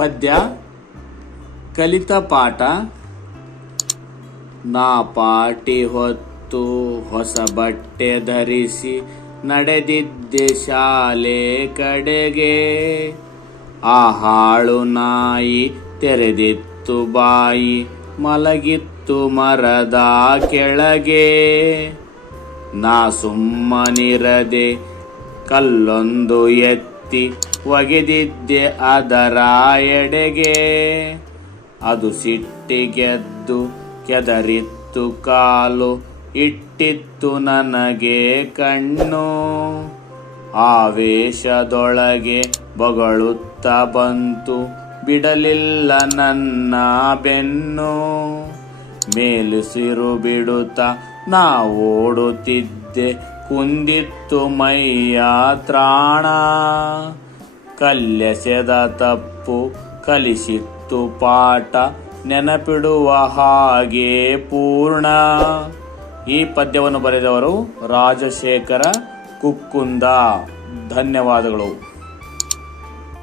ಪದ್ಯ, ಕಲಿತ ಪಾಠ, ನಾ ಪಾಟಿ ಹೊತ್ತು ಹೊಸ ಬಟ್ಟೆ ಧರಿಸಿ ನಡೆದಿದ್ದೆ ಶಾಲೆ ಕಡೆಗೆ. ಆ ಹಾಳು ನಾಯಿ ತೆರೆದಿತ್ತು ಬಾಯಿ, ಮಲಗಿತ್ತು ಮರದ ಕೆಳಗೆ. ನಾ ಸುಮ್ಮನಿರದೆ ಕಲ್ಲೊಂದು ಎತ್ತಿ ಒಗೆದಿದ್ದೆ ಅದರ ಎಡೆಗೆ ಅದು ಸಿಟ್ಟಿಗೆದ್ದು ಕೆದರಿತ್ತು ಕಾಲು, ಇಟ್ಟಿತ್ತು ನನಗೆ ಕಣ್ಣು. ಆವೇಶದೊಳಗೆ ಬೊಗಳುತ್ತ ಬಂತು, ಬಿಡಲಿಲ್ಲ ನನ್ನ ಬೆನ್ನು. ಮೇಲಿಸಿರು ಬಿಡುತ್ತ ನಾ ಓಡುತ್ತಿದ್ದೆ, ಕುಂದಿತ್ತು ಮೈಯ ತ್ರಾಣ. ಕಲ್ಲೆಸೆದ ತಪ್ಪು ಕಲಿಸಿತ್ತು ಪಾಠ ನೆನಪಿಡುವ ಹಾಗೆ ಪೂರ್ಣ. ಈ ಪದ್ಯವನ್ನು ಬರೆದವರು ರಾಜಶೇಖರ ಕುಕ್ಕುಂದ. ಧನ್ಯವಾದಗಳು.